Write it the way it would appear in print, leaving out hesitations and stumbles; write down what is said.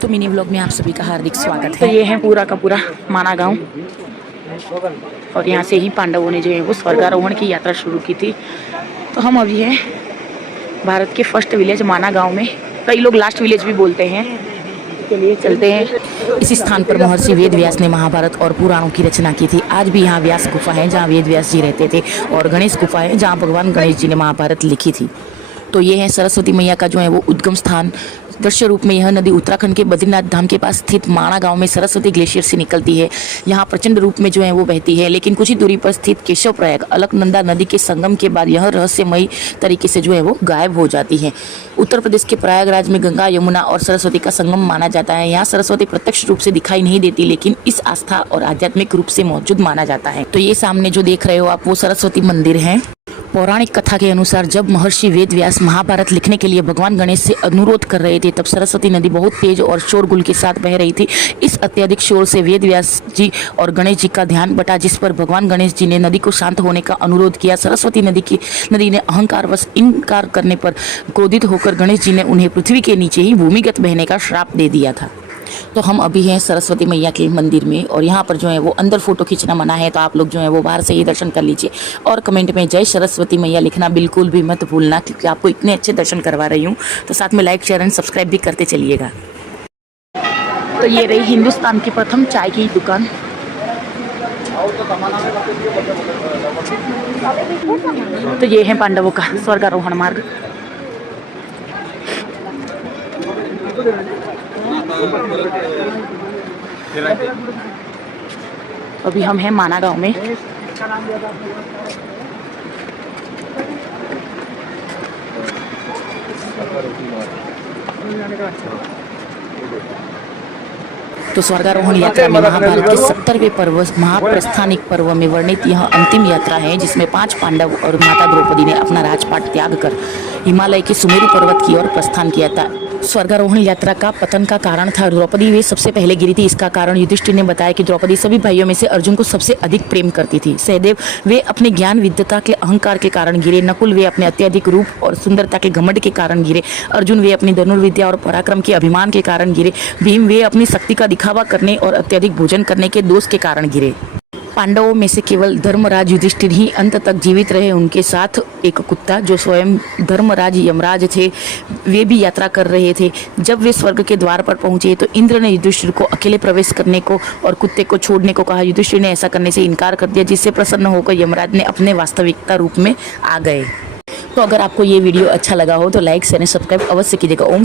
तो mini vlog में आप सभी का हार्दिक स्वागत है। तो ये है पूरा का पूरा माना गांव और यहाँ से ही पांडवों ने जो है वो स्वर्गारोहण की यात्रा शुरू की थी। तो हम अभी हैं भारत के फर्स्ट विलेज माना गांव में, कई लोग लास्ट विलेज भी बोलते हैं। चलिए चलते हैं। इस स्थान पर महर्षि वेद व्यास ने महाभारत और पुराणों की रचना की थी। आज भी यहाँ व्यास गुफा है जहाँ वेद व्यास जी रहते थे और गणेश गुफा है जहाँ भगवान गणेश जी ने महाभारत लिखी थी। तो ये है सरस्वती मैया का जो है वो उद्गम स्थान। दृश्य रूप में यह नदी उत्तराखंड के बद्रीनाथ धाम के पास स्थित माणा गांव में सरस्वती ग्लेशियर से निकलती है। यहाँ प्रचंड रूप में जो है वो बहती है, लेकिन कुछ ही दूरी पर स्थित केशव प्रयाग अलकनंदा नदी के संगम के बाद यह रहस्यमयी तरीके से जो है वो गायब हो जाती है। उत्तर प्रदेश के प्रयागराज में गंगा, यमुना और सरस्वती का संगम माना जाता है। यहाँ सरस्वती प्रत्यक्ष रूप से दिखाई नहीं देती, लेकिन इस आस्था और आध्यात्मिक रूप से मौजूद माना जाता है। तो ये सामने जो देख रहे हो आप वो सरस्वती मंदिर है। पौराणिक कथा के अनुसार जब महर्षि वेद व्यास महाभारत लिखने के लिए भगवान गणेश से अनुरोध कर रहे थे, तब सरस्वती नदी बहुत तेज और शोरगुल के साथ बह रही थी। इस अत्यधिक शोर से वेद व्यास जी और गणेश जी का ध्यान बटा, जिस पर भगवान गणेश जी ने नदी को शांत होने का अनुरोध किया। सरस्वती नदी ने अहंकारवश इनकार करने पर क्रोधित होकर गणेश जी ने उन्हें पृथ्वी के नीचे ही भूमिगत बहने का श्राप दे दिया था। तो हम अभी हैं सरस्वती मैया के मंदिर में और यहाँ पर जो है वो अंदर फोटो खींचना मना है, तो आप लोग जो है वो बाहर से ही दर्शन कर लीजिए। और कमेंट में जय सरस्वती मैया लिखना बिल्कुल भी मत भूलना, क्योंकि आपको इतने अच्छे दर्शन करवा रही हूँ। तो साथ में लाइक, शेयर एंड सब्सक्राइब भी करते चलिएगा। तो ये रही हिंदुस्तान की प्रथम चाय की दुकान। तो ये है पांडवों का स्वर्गारोहण मार्ग। अभी हम हैं माना गांव में। तो स्वर्गारोहण यात्रा में महाभारत के 70वें पर्व महाप्रस्थानिक पर्व में वर्णित यह अंतिम यात्रा है, जिसमें 5 पांडव और माता द्रौपदी ने अपना राजपाट त्याग कर हिमालय के सुमेरु पर्वत की ओर प्रस्थान किया था। स्वर्गारोहण यात्रा का पतन का कारण था द्रौपदी वे सबसे पहले गिरी थी। इसका कारण युधिष्ठिर ने बताया कि द्रौपदी सभी भाइयों में से अर्जुन को सबसे अधिक प्रेम करती थी। सहदेव वे अपने ज्ञान विद्वता के अहंकार के कारण गिरे। नकुल वे अपने अत्यधिक रूप और सुंदरता के घमंड के कारण गिरे। अर्जुन वे अपनी धनुर्विद्या और पराक्रम के अभिमान के कारण गिरे। भीम वे अपनी शक्ति का दिखावा करने और अत्यधिक भोजन करने के दोष के कारण गिरे। पांडवों में से केवल धर्मराज युधिष्ठिर ही अंत तक जीवित रहे। उनके साथ एक कुत्ता जो स्वयं धर्मराज यमराज थे, वे भी यात्रा कर रहे थे। जब वे स्वर्ग के द्वार पर पहुंचे तो इंद्र ने युधिष्ठिर को अकेले प्रवेश करने को और कुत्ते को छोड़ने को कहा। युधिष्ठिर ने ऐसा करने से इनकार कर दिया, जिससे प्रसन्न होकर यमराज ने अपने वास्तविकता रूप में आ गए। तो अगर आपको ये वीडियो अच्छा लगा हो तो लाइक, शेयर, सब्सक्राइब अवश्य कीजिएगा। ओम